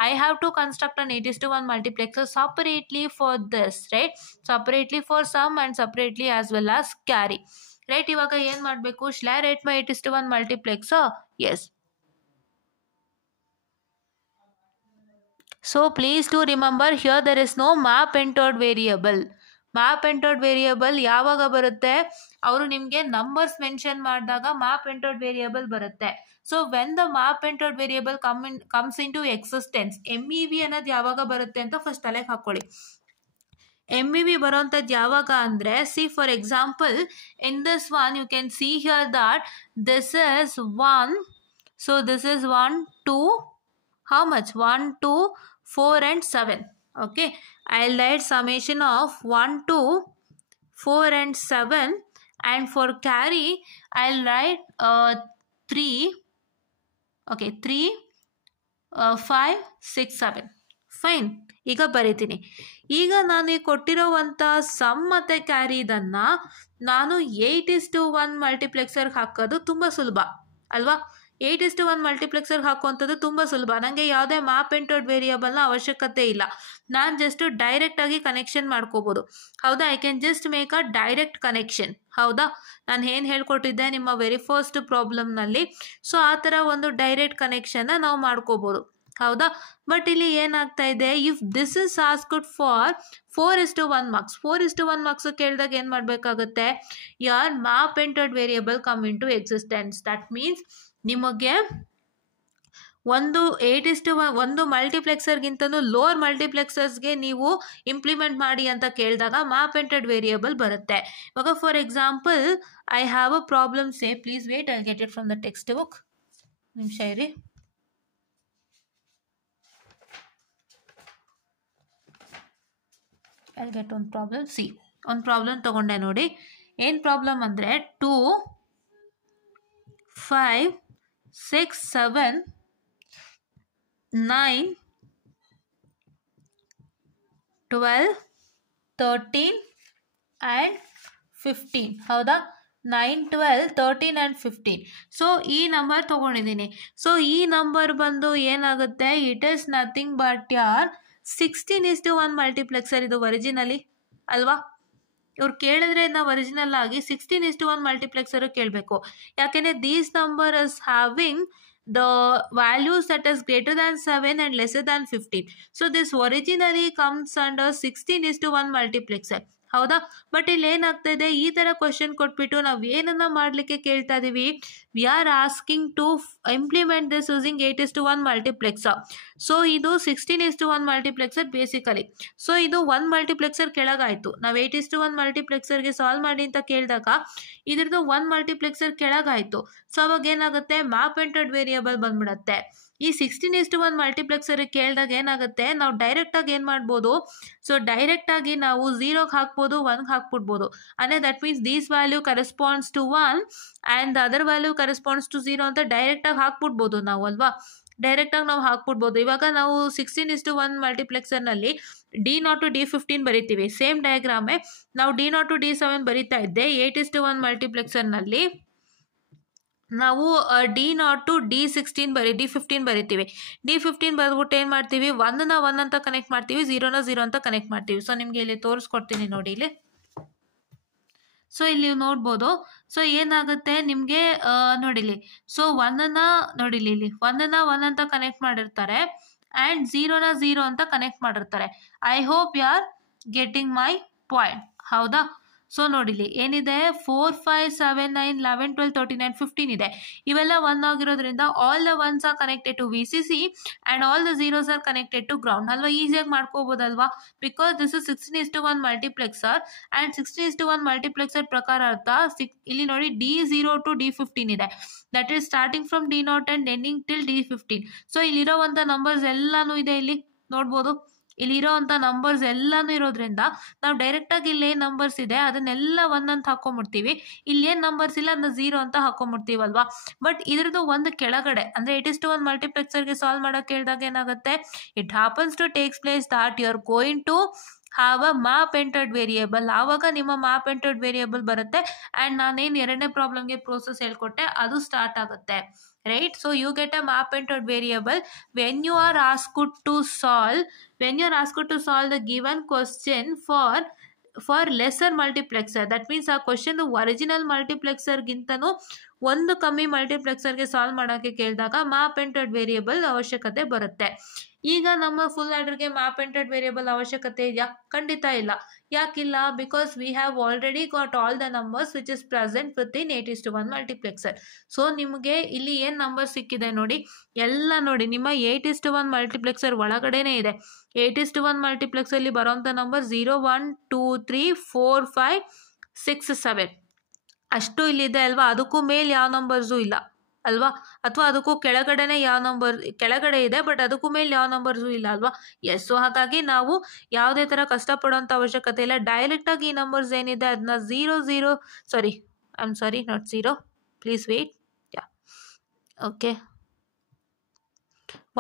I have to construct an 8:1 multiplexer separately for this, right? Separately for sum and separately as well as carry. Right. ಇವಾಗ ಏನು ಮಾಡಬೇಕು, shall write my 8:1 multiplex. Yes. So please to remember here there is no map entered variable. Map entered variable ಯಾವಾಗ ಬರುತ್ತೆ, ಅವರು ನಿಮಗೆ numbers mention ಮಾಡಿದಾಗ map entered variable ಬರುತ್ತೆ. So when the map entered variable comes into existence, MEV ಅನ್ನೋದು ಯಾವಾಗ ಬರುತ್ತೆ ಅಂತ ಫಸ್ಟ್ ತಲೆಗೆ ಹಾಕೊಳ್ಳಿ. MEV ಬರೋಂಥದ್ದು ಯಾವಾಗ ಅಂದರೆ, see for example in this one you can see here that this is 1. So this is 1 2, how much, 1 2 4 and 7. Okay, I'll write summation of 1 2 4 and 7, and for carry I'll write 3. Okay, 3 5 6 7. ಫೈನ್. ಈಗ ಬರೀತೀನಿ. ಈಗ ನಾನು ಈ ಕೊಟ್ಟಿರೋವಂಥ ಸಮ್ ಮತ್ತು ಕ್ಯಾರಿ ಇದನ್ನು ನಾನು 8:1 ಮಲ್ಟಿಪ್ಲೆಕ್ಸರ್ಗೆ ಹಾಕೋದು ತುಂಬ ಸುಲಭ ಅಲ್ವಾ. 8:1 ಮಲ್ಟಿಪ್ಲೆಕ್ಸರ್ಗೆ ಹಾಕುವಂಥದ್ದು ತುಂಬ ಸುಲಭ. ನನಗೆ ಯಾವುದೇ ಮ್ಯಾಪ್ ಎಂಟರ್ಡ್ ವೇರಿಯಬಲ್ನ ಅವಶ್ಯಕತೆ ಇಲ್ಲ. ನಾನು ಜಸ್ಟ್ ಡೈರೆಕ್ಟಾಗಿ ಕನೆಕ್ಷನ್ ಮಾಡ್ಕೋಬೋದು. ಹೌದಾ, I can just make a direct connection. ಹೌದಾ, ನಾನು ಏನು ಹೇಳ್ಕೊಟ್ಟಿದ್ದೆ ನಿಮ್ಮ ವೆರಿ ಫಸ್ಟ್ ಪ್ರಾಬ್ಲಮ್ನಲ್ಲಿ. ಸೊ ಆ ಥರ ಒಂದು ಡೈರೆಕ್ಟ್ ಕನೆಕ್ಷನ್ನ ನಾವು ಮಾಡ್ಕೋಬೋದು. ಹೌದಾ, ಬಟ್ ಇಲ್ಲಿ ಏನಾಗ್ತಾ ಇದೆ, if this is asked for 4:1 marks, 4:1 marks ಕೇಳಿದಾಗ ಏನು ಮಾಡಬೇಕಾಗುತ್ತೆ, you're map entered variable come into existence. That means ನಿಮಗೆ ಒಂದು 8:1 ಒಂದು ಮಲ್ಟಿಪ್ಲೆಕ್ಸರ್ಗಿಂತನೂ ಲೋವರ್ ಮಲ್ಟಿಪ್ಲೆಕ್ಸರ್ಸ್ಗೆ ನೀವು ಇಂಪ್ಲಿಮೆಂಟ್ ಮಾಡಿ ಅಂತ ಕೇಳಿದಾಗ ಮ್ಯಾಪ್ ಎಂಟರ್ಡ್ ವೇರಿಯಬಲ್ ಬರುತ್ತೆ. ಇವಾಗ for example I have a problem, say please wait, I get it from the text book. ನಿಮಿಷ ಇರಿ. I'll get one problem. See ಒಂದು ಪ್ರಾಬ್ಲಮ್ ತಗೊಂಡೆ ನೋಡಿ. ಏನು ಪ್ರಾಬ್ಲಮ್ ಅಂದರೆ 2 5 6 7 9 12 13 and 15. ಹೌದಾ, 9 12 13 and 15. ಸೊ ಈ ನಂಬರ್ ತೊಗೊಂಡಿದ್ದೀನಿ. ಸೊ ಈ ನಂಬರ್ ಬಂದು ಏನಾಗುತ್ತೆ, ಇಟ್ ಈಸ್ ನಥಿಂಗ್ ಬಟ್ ಯಾರ್ 16:1 ಮಲ್ಟಿಪ್ಲೆಕ್ಸರ್. ಇದು ಒರಿಜಿನಲಿ ಅಲ್ವಾ. ಇವ್ರು ಕೇಳಿದ್ರೆ ನಾವು ಒರಿಜಿನಲ್ ಆಗಿ 16:1 ಮಲ್ಟಿಪ್ಲೆಕ್ಸರ್ ಕೇಳಬೇಕು. ಯಾಕೆಂದರೆ these number is having the values that is greater than 7 and lesser than 15. So this originally comes under 16:1 ಮಲ್ಟಿಪ್ಲೆಕ್ಸರ್. ಹೌದಾ, ಬಟ್ ಇಲ್ಲಿ ಏನಾಗ್ತಾ ಇದೆ, ಈ ಥರ ಕ್ವಶನ್ ಕೊಟ್ಬಿಟ್ಟು ನಾವು ಏನನ್ನ ಮಾಡಲಿಕ್ಕೆ ಕೇಳ್ತಾ ಇದ್ದೀವಿ, we are asking to implement this using 8:1 multiplexer. So ಇದು 16:1 ಮಲ್ಟಿಪ್ಲೆಕ್ಸರ್ ಬೇಸಿಕಲಿ. ಸೊ ಇದು 1 ಮಲ್ಟಿಪ್ಲೆಕ್ಸರ್ ಕೆಳಗಾಯಿತು. ನಾವು 8:1 ಮಲ್ಟಿಪ್ಲೆಕ್ಸರ್ಗೆ ಸಾಲ್ವ್ ಮಾಡಿ ಅಂತ ಕೇಳಿದಾಗ ಇದ್ರದ್ದು 1 ಮಲ್ಟಿಪ್ಲೆಕ್ಸರ್ ಕೆಳಗಾಯಿತು. ಸೊ ಅವಾಗ ಏನಾಗುತ್ತೆ, ಮ್ಯಾಪ್ ಎಂಟರ್ಡ್ ವೇರಿಯಬಲ್ ಬಂದ್ಬಿಡುತ್ತೆ. ಈ 16:1 ಮಲ್ಟಿಪ್ಲೆಕ್ಸರ್ ಕೇಳಿದಾಗ ಏನಾಗುತ್ತೆ, ನಾವು ಡೈರೆಕ್ಟಾಗಿ ಏನು ಮಾಡ್ಬೋದು, ಸೊ ಡೈರೆಕ್ಟಾಗಿ ನಾವು 0ಗೆ ಹಾಕ್ಬೋದು, 1ಗೆ ಹಾಕ್ಬಿಡ್ಬೋದು. ಅಂದರೆ that means these value corresponds to 1 and the other value corresponds to 0 ಅಂತ ಡೈರೆಕ್ಟಾಗಿ ಹಾಕ್ಬಿಡ್ಬೋದು ನಾವು ಅಲ್ವಾ. ಡೈರೆಕ್ಟಾಗಿ ನಾವು ಹಾಕ್ಬಿಡ್ಬೋದು. ಇವಾಗ ನಾವು 16:1 ಮಲ್ಟಿಪ್ಲೆಕ್ಸರ್ನಲ್ಲಿ D0 to D15 ಬರಿತೀವಿ. ಸೇಮ್ ಡಯಾಗ್ರಾಮೇ ನಾವು D0 to D7 ಬರಿತಾ ಇದ್ದೆ. 8:1 ಮಲ್ಟಿಪ್ಲೆಕ್ಸರ್ನಲ್ಲಿ ನಾವು D0 to D15 ಬರಿತೀವಿ. D15 ಬರೆದ್ಬಿಟ್ಟು ಏನು ಮಾಡ್ತೀವಿ, 1ನ 1 ಅಂತ ಕನೆಕ್ಟ್ ಮಾಡ್ತೀವಿ, 0ನ 0 ಅಂತ ಕನೆಕ್ಟ್ ಮಾಡ್ತೀವಿ. ಸೊ ನಿಮಗೆ ಇಲ್ಲಿ ತೋರಿಸ್ಕೊಡ್ತೀನಿ ನೋಡಿ. ಇಲ್ಲಿ ಸೊ ಇಲ್ಲಿ ನೋಡ್ಬೋದು. ಸೊ ಏನಾಗುತ್ತೆ ನಿಮಗೆ ನೋಡಿಲಿ, ಸೊ 1ನ ನೋಡಿಲಿ, ಇಲ್ಲಿ 1ನ 1 ಅಂತ ಕನೆಕ್ಟ್ ಮಾಡಿರ್ತಾರೆ ಆ್ಯಂಡ್ 0ನ 0 ಅಂತ ಕನೆಕ್ಟ್ ಮಾಡಿರ್ತಾರೆ. I hope you are getting my point. ಹೌದಾ, ಸೊ ನೋಡಿಲಿ ಏನಿದೆ, 4 5 7 9 11 12 13 and 15 ಇದೆ. ಇವೆಲ್ಲ 1 ಆಗಿರೋದ್ರಿಂದ all the 1s are connected to VCC and all the 0s are connected to ground ಅಲ್ವಾ. ಈಸಿಯಾಗಿ ಮಾಡ್ಕೋಬೋದಲ್ವಾ, because this is 16:1 multiplexer and 16:1 multiplexer ಪ್ರಕಾರ ಅರ್ಥ ಇಲ್ಲಿ ನೋಡಿ D0 to D15 ಇದೆ. That is starting from D0 and ending till D15. So ಇಲ್ಲಿರೋವಂಥ numbers ಎಲ್ಲಾನು ಇದೆ, ಇಲ್ಲಿ ನೋಡ್ಬೋದು. ಇಲ್ಲಿರೋವಂಥ ನಂಬರ್ಸ್ ಎಲ್ಲಾನು ಇರೋದ್ರಿಂದ ನಾವು ಡೈರೆಕ್ಟಾಗಿ ಇಲ್ಲಿ ಏನು ನಂಬರ್ಸ್ ಇದೆ ಅದನ್ನೆಲ್ಲ 1 ಅಂತ ಹಾಕೊಂಡ್ಬಿಡ್ತೀವಿ. ಇಲ್ಲಿ ಏನು ನಂಬರ್ಸ್ ಇಲ್ಲ ಅದನ್ನ 0 ಅಂತ ಹಾಕೊಂಡ್ಬಿಡ್ತೀವಲ್ವಾ. ಬಟ್ ಇದ್ರದ್ದು ಒಂದು ಕೆಳಗಡೆ ಅಂದರೆ 8:1 ಮಲ್ಟಿಪ್ಲೆಕ್ಸರ್ಗೆ ಸಾಲ್ವ್ ಮಾಡೋಕೆ ಕೇಳಿದಾಗ ಏನಾಗುತ್ತೆ, it happens to takes place that you are going to have a map entered variable. ಆವಾಗ ನಿಮ್ಮ ಮ್ಯಾಪ್ ಎಂಟರ್ಡ್ ವೇರಿಯೇಬಲ್ ಬರುತ್ತೆ ಆ್ಯಂಡ್ ನಾನೇನು ಎರಡನೇ ಪ್ರಾಬ್ಲಮ್ಗೆ ಪ್ರೋಸೆಸ್ ಹೇಳ್ಕೊಟ್ಟೆ ಅದು ಸ್ಟಾರ್ಟ್ ಆಗುತ್ತೆ. Right, so you get a map entered variable when you are asked to solve the given question for for lesser multiplexer. That means ಆ ಕ್ವಶನ್ ಒರಿಜಿನಲ್ ಮಲ್ಟಿಪ್ಲೆಕ್ಸರ್ಗಿಂತನೂ ಒಂದು ಕಮ್ಮಿ ಮಲ್ಟಿಪ್ಲೆಕ್ಸರ್ಗೆ ಸಾಲ್ವ್ ಮಾಡೋಕ್ಕೆ ಕೇಳಿದಾಗ ಮ್ಯಾಪ್ ಎಂಟರ್ಡ್ ವೇರಿಯೇಬಲ್ ಅವಶ್ಯಕತೆ ಬರುತ್ತೆ. ಈಗ ನಮ್ಮ ಫುಲ್ ಆರ್ಡರ್ಗೆ ಮ್ಯಾಪ್ ಎಂಟರ್ಡ್ ವೇರಿಯೇಬಲ್ ಅವಶ್ಯಕತೆ ಇದೆಯಾ? ಖಂಡಿತ ಇಲ್ಲ. ಯಾಕಿಲ್ಲ? Because we have already got all the numbers which is present with in 8:1 multiplexer. So ನಿಮಗೆ ಇಲ್ಲಿ ಏನು ನಂಬರ್ ಸಿಕ್ಕಿದೆ ನೋಡಿ, ಎಲ್ಲ ನೋಡಿ ನಿಮ್ಮ 8:1 ಮಲ್ಟಿಪ್ಲೆಕ್ಸರ್ ಒಳಗಡೆನೇ ಇದೆ. 8:1 ಮಲ್ಟಿಪ್ಲೆಕ್ಸಲ್ಲಿ ಬರೋಂಥ ನಂಬರ್ 0, 1, 2, 3, 4, 5, 6, 7 ಅಷ್ಟು ಇಲ್ಲಿದೆ ಅಲ್ವಾ. ಅದಕ್ಕೂ ಮೇಲೆ ಯಾವ ನಂಬರ್ಸು ಇಲ್ಲ ಅಲ್ವಾ, ಅಥವಾ ಅದಕ್ಕೂ ಕೆಳಗಡೆನೇ ಯಾವ ನಂಬರ್ ಕೆಳಗಡೆ ಇದೆ, ಬಟ್ ಅದಕ್ಕೂ ಮೇಲೆ ಯಾವ ನಂಬರ್ಸು ಇಲ್ಲ ಅಲ್ವಾ. ಎಸ್, ಸೊ ಹಾಗಾಗಿ ನಾವು ಯಾವುದೇ ಥರ ಕಷ್ಟಪಡೋಂಥ ಅವಶ್ಯಕತೆ ಇಲ್ಲ. ಡೈರೆಕ್ಟಾಗಿ ಈ ನಂಬರ್ಸ್ ಏನಿದೆ ಅದನ್ನ 0, 0 not 0, please wait, yeah okay,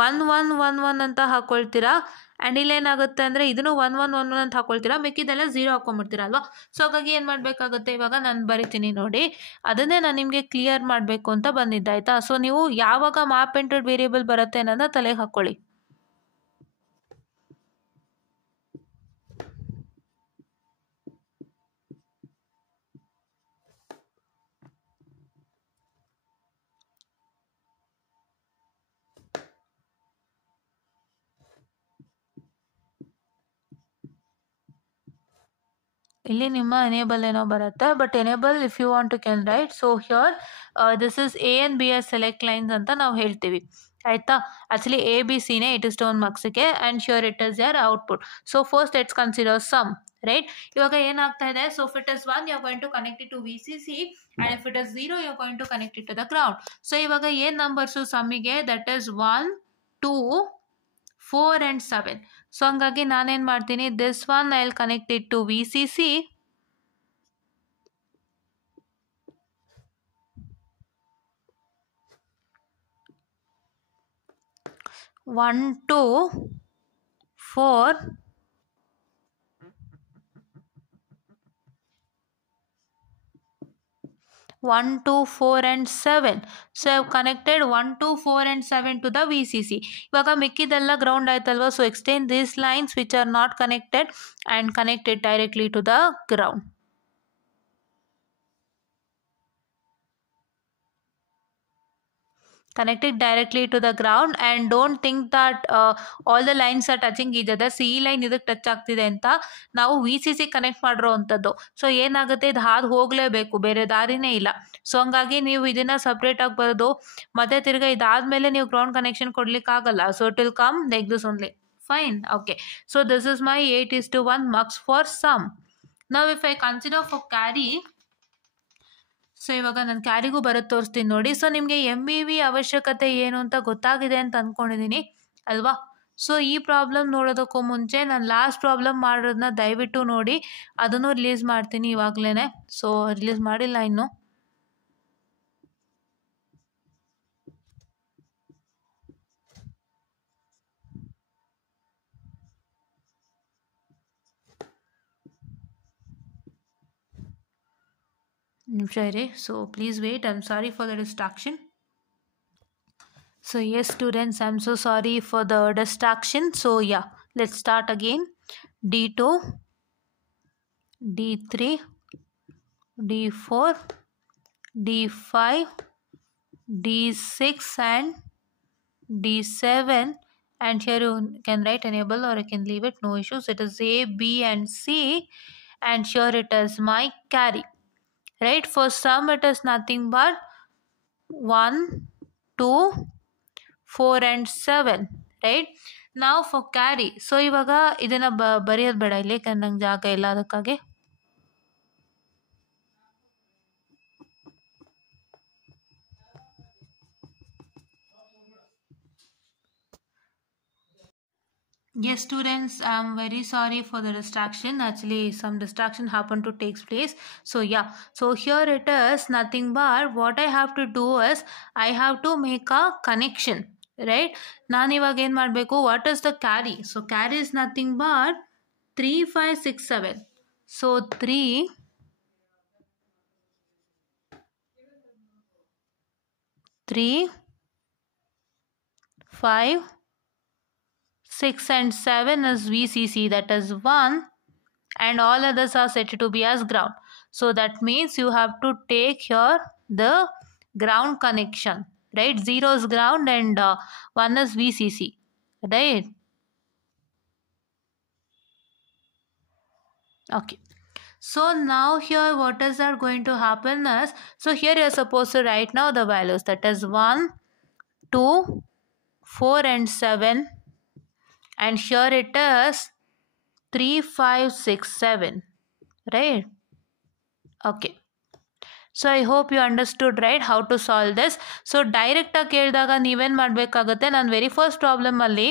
1, 1, 1, 1 ಅಂತ ಹಾಕೊಳ್ತೀರಾ. ಆ್ಯಂಡ್ ಇಲ್ಲೇನಾಗುತ್ತೆ ಅಂದರೆ ಇದನ್ನು 1, 1, 1, 1 ಅಂತ ಹಾಕೊಳ್ತೀರಾ, ಮಿಕ್ಕಿದೆಲ್ಲ 0 ಹಾಕೊಂಡ್ಬಿಡ್ತೀರಾ ಅಲ್ವಾ. ಸೊ ಹಾಗಾಗಿ ಏನು ಮಾಡಬೇಕಾಗುತ್ತೆ, ಇವಾಗ ನಾನು ಬರಿತೀನಿ ನೋಡಿ, ಅದನ್ನೇ ನಾನು ನಿಮಗೆ ಕ್ಲಿಯರ್ ಮಾಡಬೇಕು ಅಂತ ಬಂದಿದ್ದೆ ಆಯಿತಾ. ಸೊ ನೀವು ಯಾವಾಗ ಮ್ಯಾಪ್ ಎಂಟರ್ಡ್ ವೇರಿಯೇಬಲ್ ಬರುತ್ತೆ ಅನ್ನೋದನ್ನ ತಲೆಗೆ ಹಾಕ್ಕೊಳ್ಳಿ. ಇಲ್ಲಿ ನಿಮ್ಮ ಎನೇಬಲ್ ಏನೋ ಬರುತ್ತೆ, but enable if you want to can right. So here this is A and B are select lines ಅಂತ ನಾವು ಹೇಳ್ತೀವಿ ಆಯಿತಾ. ಆ್ಯಕ್ಚುಲಿ A, B, C-ನೇ 8:1 ಮಾರ್ಕ್ಸಿಗೆ, and sure it is your output. So first let's consider sum, right. ಇವಾಗ ಏನಾಗ್ತಾ ಇದೆ, so if it is 1 you are going to connect it to VCC, and if it is 0 you are going to connect it to the ground. So ಇವಾಗ ಏನು numbers ಸಮ್ಮಿಗೆ, that is 1, 2, 4 and 7. So ಹಂಗಾಗಿ ನಾನೇನು ಮಾಡ್ತೀನಿ, this one I will connect it to VCC, 1, 2, 4, 1, 2, 4 and 7. So I have connected 1, 2, 4 and 7 to the VCC. ಇವಾಗ ಮಿಕ್ಕಿದೆಲ್ಲ ground ಆಯ್ತಲ್ವಾ. So extend these lines which are not connected and connected directly to the ground. Connect it directly to the ground, and don't think that all the lines are touching each other. C ಈ ಲೈನ್ ಇದಕ್ಕೆ ಟಚ್ ಆಗ್ತಿದೆ ಅಂತ ನಾವು VCC connect ಮಾಡಿರೋ ಅಂಥದ್ದು. ಸೊ ಏನಾಗುತ್ತೆ, ಇದು ಹಾದು ಹೋಗಲೇಬೇಕು, ಬೇರೆ ದಾರಿನೇ ಇಲ್ಲ. ಸೊ ಹಂಗಾಗಿ ನೀವು ಇದನ್ನು ಸಪ್ರೇಟಾಗಿ ಬರೋದು, ಮತ್ತೆ ತಿರ್ಗಿ ಇದಾದಮೇಲೆ ನೀವು ಗ್ರೌಂಡ್ ಕನೆಕ್ಷನ್ ಕೊಡಲಿಕ್ಕಾಗಲ್ಲ. So it will come like this only. Fine, okay. So this is my 8:1 marks for sum. Now if I consider for carry, so ಇವಾಗ ನಾನು ಕ್ಯಾರಿಗೂ ಬರೋದು ತೋರಿಸ್ತೀನಿ ನೋಡಿ. ಸೊ ನಿಮಗೆ MBV ಅವಶ್ಯಕತೆ ಏನು ಅಂತ ಗೊತ್ತಾಗಿದೆ ಅಂತ ಅಂದ್ಕೊಂಡಿದ್ದೀನಿ ಅಲ್ವಾ. ಸೊ ಈ ಪ್ರಾಬ್ಲಮ್ ನೋಡೋದಕ್ಕೂ ಮುಂಚೆ ನಾನು ಲಾಸ್ಟ್ ಪ್ರಾಬ್ಲಮ್ ಮಾಡೋದನ್ನ ದಯವಿಟ್ಟು ನೋಡಿ, ಅದನ್ನು ರಿಲೀಸ್ ಮಾಡ್ತೀನಿ ಇವಾಗಲೇ. ಸೊ ರಿಲೀಸ್ ಮಾಡಿಲ್ಲ ಇನ್ನು. So please wait, I'm sorry for the distraction. So yes students, I'm so sorry for the distraction. So yeah, let's start again. D2, D3, D4, D5, D6 and D7, and here you can write enable or you can leave it, no issues. It is A, B and C, and here it is my carry. Right, for sum it is nothing but 1, 2, 4 and 7, right. Now for carry, so ಇವಾಗ ಇದನ್ನ ಬರೆಯೋದು ಬೇಡ ಇಲ್ಲಿ, ಯಾಕಂದ್ರೆ ನಂಗೆ ಜಾಗ ಇಲ್ಲ ಅದಕ್ಕಾಗಿ. Yes students, I'm very sorry for the distraction. Actually some distraction happened to take place. So yeah, so here it is nothing but what I have to do is I have to make a connection, right. ನಾನು ಇವಾಗ ಏನು ಮಾಡಬೇಕು, what is the carry? So carry is nothing but 3, 5, 6, 7. So 3, 5, 6 and 7 is VCC, that is 1, and all others are set to be as ground. So that means you have to take here the ground connection, right? 0 is ground and 1 is VCC, right? Okay. So now here what is that going to happen is, so here you are supposed to write now the values, that is 1, 2, 4 and 7, and here it is 3, 5, 6, 7, right? Okay. So I hope you understood, right, how to solve this. So direct ಆಗಿ ಕೇಳಿದಾಗ ನೀವೇನು ಮಾಡಬೇಕಾಗುತ್ತೆ, ನಾನು very first ಪ್ರಾಬ್ಲಮಲ್ಲಿ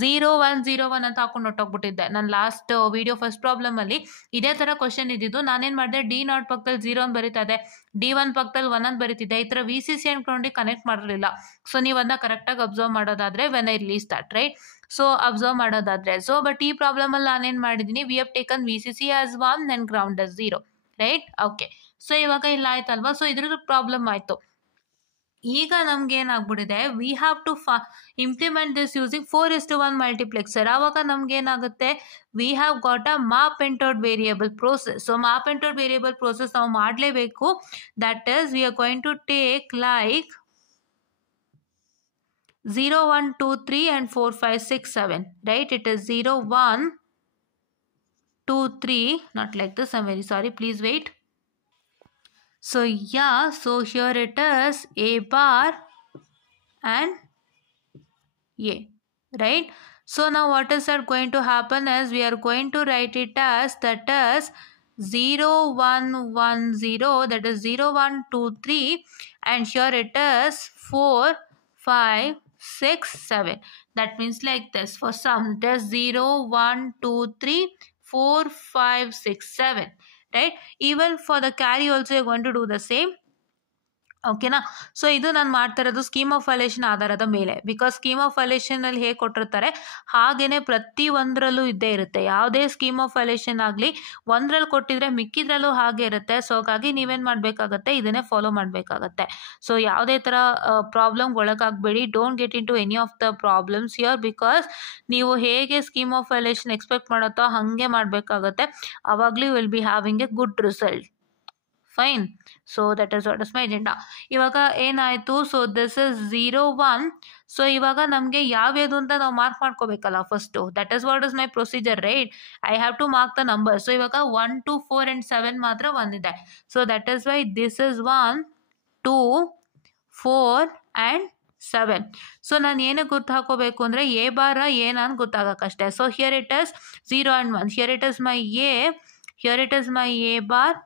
0 1 0 1 ಅಂತ ಹಾಕೊಂಡು ಹೊಟ್ಟೋಗ್ಬಿಟ್ಟಿದ್ದೆ. ನಾನು ಲಾಸ್ಟ್ ವಿಡಿಯೋ ಫಸ್ಟ್ ಪ್ರಾಬ್ಲಮಲ್ಲಿ ಇದೇ ಥರ ಕ್ವಶನ್ ಇದ್ದಿದ್ದು. ನಾನೇನು ಮಾಡಿದೆ, D0 ಪಕ್ಕದಲ್ಲಿ 0 ಅಂತ ಬರೀತಾ ಇದೆ, D1 ಪಕ್ಕದಲ್ಲಿ 1 ಅಂತ ಬರೀತಿದ್ದೆ. ಈ ಥರ VCC ಅನ್ಕೊಂಡು ಕನೆಕ್ಟ್ ಮಾಡಿರಲಿಲ್ಲ. ಸೊ ನೀವು ಅದನ್ನ ಕರೆಕ್ಟಾಗಿ ಅಬ್ಸರ್ವ್ ಮಾಡೋದಾದರೆ, when I release that, right? So observe ಮಾಡೋದಾದರೆ, ಸೊ ಬಟ್ ಈ ಪ್ರಾಬ್ಲಮಲ್ಲಿ ನಾನೇನು ಮಾಡಿದ್ದೀನಿ, we have taken VCC as 1 and ground as 0, right? Okay. So ಇವಾಗ ಇಲ್ಲ ಆಯ್ತಲ್ವಾ? ಸೊ ಇದ್ರದ್ದು ಪ್ರಾಬ್ಲಮ್ ಆಯಿತು. ಈಗ ನಮ್ಗೆ ಏನಾಗ್ಬಿಟ್ಟಿದೆ, we have to implement this using 4:1 multiplexer. ಆವಾಗ ನಮ್ಗೆ ಏನಾಗುತ್ತೆ, we have got a map entered variable process. So map entered variable process ನಾವು ಮಾಡಲೇಬೇಕು. That is we are going to take like 0 1 2 3 and 4 5 6 7, right? It is 0 1 2 3, not like this, I'm very sorry, please wait. So yeah, so here it is A bar and A, right? So now what is that going to happen is, we are going to write it as, that is 0 1 1 0, that is 0 1 2 3, and here it is 4 5 6 7. That means like this. For sum it is 0 1 2 3 4 5 6 7, right? Even for the carry also you're going to do the same. ಓಕೆನಾ? ಸೊ ಇದು ನಾನು ಮಾಡ್ತಾ ಇರೋದು scheme of ಅಲೇಷನ್ ಆಧಾರದ ಮೇಲೆ. Because scheme of ಅಲೇಷನಲ್ಲಿ ಹೇಗೆ ಕೊಟ್ಟಿರ್ತಾರೆ ಹಾಗೇನೆ ಪ್ರತಿ ಒಂದರಲ್ಲೂ ಇದ್ದೇ ಇರುತ್ತೆ. ಯಾವುದೇ ಸ್ಕೀಮ್ ಆಫ್ ಅಲೇಷನ್ ಆಗಲಿ ಒಂದರಲ್ಲಿ ಕೊಟ್ಟಿದ್ರೆ ಮಿಕ್ಕಿದ್ರಲ್ಲೂ ಹಾಗೆ ಇರುತ್ತೆ. ಸೊ ಹಾಗಾಗಿ ನೀವೇನು ಮಾಡಬೇಕಾಗತ್ತೆ, ಇದನ್ನೇ ಫಾಲೋ ಮಾಡಬೇಕಾಗತ್ತೆ. ಸೊ ಯಾವುದೇ ಥರ ಪ್ರಾಬ್ಲಮ್ಗೆ ಒಳಗಾಗಬೇಡಿ. Don't get in to any of the problems here. Because ನೀವು ಹೇಗೆ ಸ್ಕೀಮ್ ಆಫ್ ಅಲೇಷನ್ ಎಕ್ಸ್ಪೆಕ್ಟ್ ಮಾಡುತ್ತೋ ಹಾಗೆ ಮಾಡಬೇಕಾಗತ್ತೆ. ಆವಾಗಲೂ will be having a good result. Fine. So that is what is my agenda. ಇವಾಗ ಏನಾಯಿತು, ಸೊ ದಿಸ್ ಇಸ್ 0 1. ಸೊ ಇವಾಗ ನಮಗೆ ಯಾವ್ಯಾವುದು ಅಂತ ನಾವು ಮಾರ್ಕ್ ಮಾಡ್ಕೋಬೇಕಲ್ಲ first. That is what is my procedure, right? I have to mark the number. So ಇವಾಗ 1 2 4 and 7 ಮಾತ್ರ ಒಂದಿದೆ. So that is why this is 1 2 4 and 7. So ನಾನು ಏನಕ್ಕೆ ಗುರ್ತು ಹಾಕೋಬೇಕು ಅಂದರೆ, ಎ ಬಾರ ಏನಾನು ಗೊತ್ತಾಗಕ್ಕಷ್ಟೇ. So here it is 0 and 1. Here it is my A, here it is my A bar,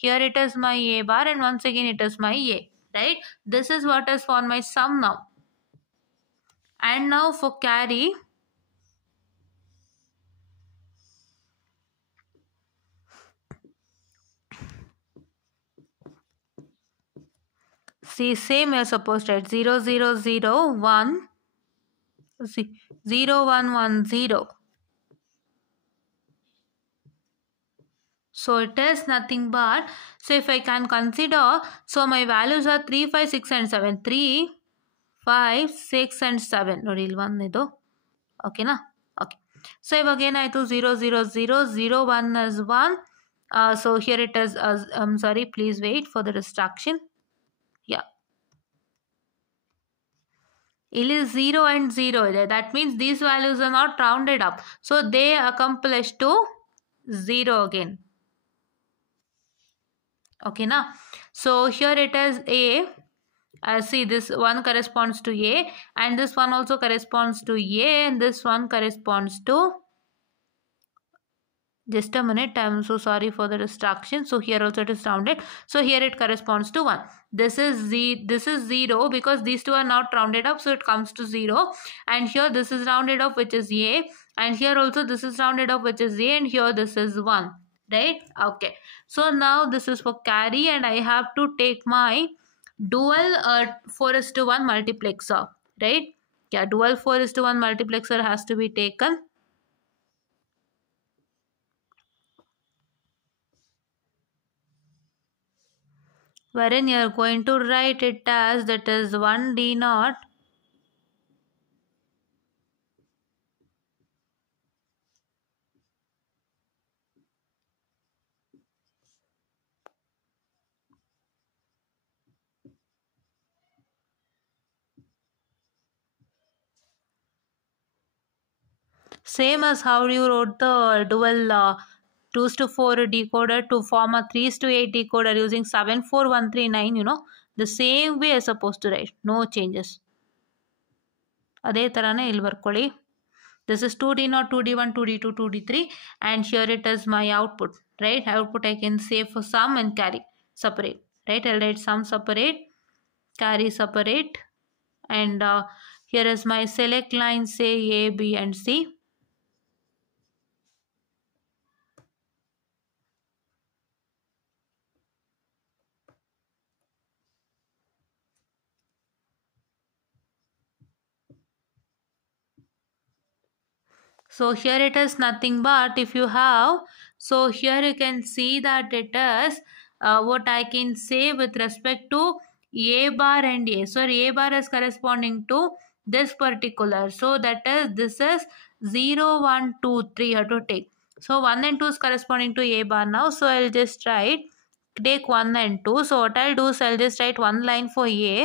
here it is my A bar, and once again it is my A, right? This is what is for my sum now. And now for carry, see, same you're supposed to write 0 0 0 1 0 1 1 0. So it is nothing but, so if I can consider, so my values are 3 5 6 and 7. 3 5 6 and 7. ನೋಡಿ ಇಲ್ಲಿ 1 ಇದು, ಓಕೆನಾ? Okay. So ಇವಾಗ ಏನಾಯಿತು, 0 0 0 0 1 is 1. So here it is, I'm sorry, please wait for the distraction. Yeah, ಇಲ್ಲಿ 0 and 0 ಇದೆ. That means these values are not rounded up, so they accomplish to 0 again. Okay, now so here it is A. See, this one corresponds to A, and this one also corresponds to A, and this one corresponds to, just a minute, I'm so sorry for the distraction. So here also it is rounded, so here it corresponds to 1. This is 0 because these two are not rounded up, so it comes to 0. And here this is rounded up, which is A, and here also this is rounded up, which is A, and here this is 1, right? Okay, so now this is for carry, and I have to take my dual 4:1 multiplexer, right? Yeah, dual 4:1 multiplexer has to be taken. Wherein you are going to write it as, that is 1 D0 . Same as how you wrote the dual 2:4 decoder to form a 3:8 decoder using 74139, the same way as supposed to write, no changes. ಅದೇ ಥರನೇ ಇಲ್ಲಿ ಬರ್ಕೊಳ್ಳಿ. This is 2D0, 2D1, 2D2, 2D3, and here it is my output, right? Output I can say for sum and carry separate, right? I'll write sum separate, carry separate, and here is my select line, say A, B, and C. So here it is nothing but if you have, so here you can see that it is what I can say with respect to A bar and A. So A bar is corresponding to this particular. So that is, this is 0, 1, 2, 3 have to take. So 1 and 2 is corresponding to A bar now. So I'll just write, take 1 and 2. So what I'll do is I'll just write one line for A.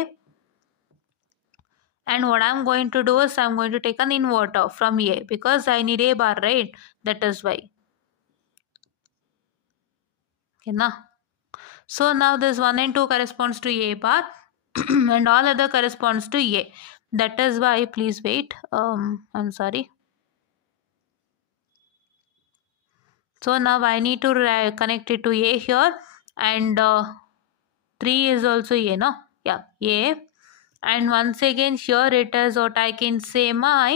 And what I'm going to do is I'm going to take an inverter from A because I need A bar, right? That is why. Okay, now. So now this 1 and 2 corresponds to A bar and all other corresponds to A. That is why, please wait. I'm sorry. So now I need to connect it to A here, and 3 is also A, no? Yeah, A. And once again here it is what I can say my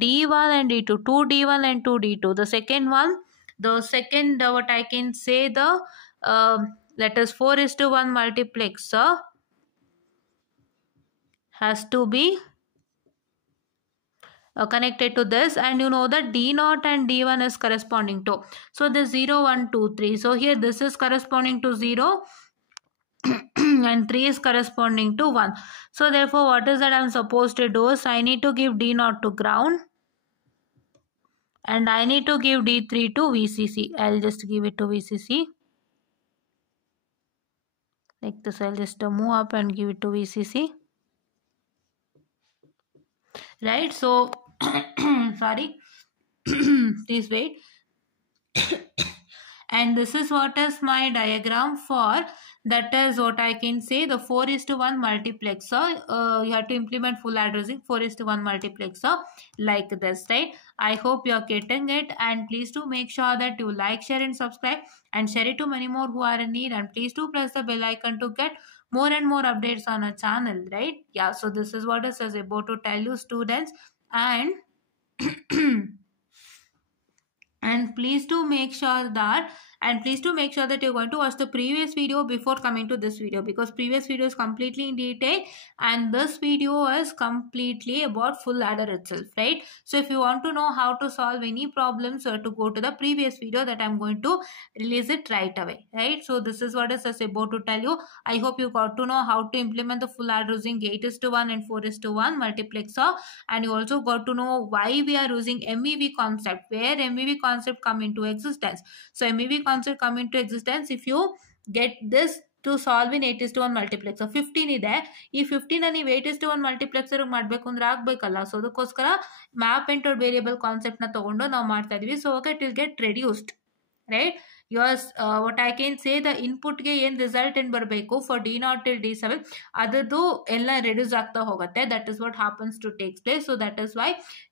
D1 and D2, 2D1 and 2D2. The second one, what I can say the that is 4:1 multiplexer has to be connected to this, and you know that D0 and D1 is corresponding to. So the 0, 1, 2, 3. So here this is corresponding to 0 and 3 is corresponding to 1. So therefore what is that I'm supposed to do is I need to give D0 to ground and I need to give D3 to VCC. I'll just give it to VCC. Like this, I'll just move up and give it to VCC. Right, so sorry, please wait. And this is what is my diagram for, that is what I can say, the 4:1 multiplexer. You have to implement full addressing 4:1 multiplexer like this, right? I hope you are getting it, and please do make sure that you like, share and subscribe and share it to many more who are in need, and please do press the bell icon to get more and more updates on our channel, right? Yeah, so this is what I was about to tell you, students, and and please do make sure that you're going to watch the previous video before coming to this video, because previous video is completely in detail and this video is completely about full adder itself, right? So if you want to know how to solve any problems, or to go to the previous video that I'm going to release it right away, right? So this is what I was about to tell you. I hope you got to know how to implement the full adder using 8:1 and 4:1 multiplexer, and you also got to know why we are using MEV concept, where MEV concept come into existence. So MEV concept come into existence if you get this to solve in 8:1 multiplexer. 15 ಇದೆ, ಈ 15 ನೀವು 8:1 multiplexer ಮಾಡಬೇಕು ಅಂದ್ರೆ ಆಗಬೇಕಲ್ಲ. ಸೊ ಅದಕ್ಕೋಸ್ಕರ map enter variable concept ನ ತಗೊಂಡು ನಾವು ಮಾಡ್ತಾ ಇದೀವಿ. So okay, it will get reduced, right? yours what I can say, the input ಗೆ ಏನು ರಿಸಲ್ಟ್ ಏನು ಬರಬೇಕು ಫಾರ್ D0 till D7 ಅದದ್ದು ಎಲ್ಲ ರೆಡ್ಯೂಸ್ ಆಗ್ತಾ ಹೋಗುತ್ತೆ. That is what happens to takes place. So that is why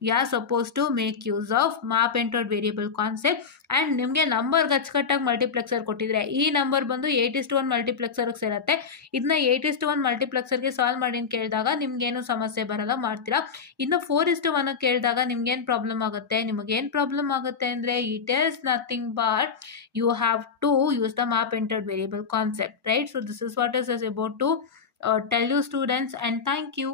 you are suppose to make use of map entered variable concept. And ನಿಮಗೆ number ಅಚ್ಚುಕಟ್ಟಾಗಿ ಮಲ್ಟಿಪ್ಲೆಕ್ಸರ್ ಕೊಟ್ಟಿದ್ರೆ, ಈ ನಂಬರ್ ಬಂದು 8:1 ಮಲ್ಟಿಪ್ಲೆಕ್ಸರ್ಗೆ ಸೇರುತ್ತೆ. ಇದನ್ನ 8:1 ಮಲ್ಟಿಪ್ಲೆಕ್ಸರ್ಗೆ ಸಾಲ್ವ್ ಮಾಡಿ ಅಂತ ಕೇಳಿದಾಗ ನಿಮ್ಗೇನು ಸಮಸ್ಯೆ ಬರಲ್ಲ, ಮಾಡ್ತೀರಾ. ಇನ್ನು 4:1 ಕೇಳಿದಾಗ ನಿಮ್ಗೇನು ಪ್ರಾಬ್ಲಮ್ ಆಗುತ್ತೆ? ನಿಮಗೇನು ಪ್ರಾಬ್ಲಮ್ ಆಗುತ್ತೆ ಅಂದರೆ, it is nothing but you have to use the map entered variable concept, right? So this is what is about to tell you, students, and thank you.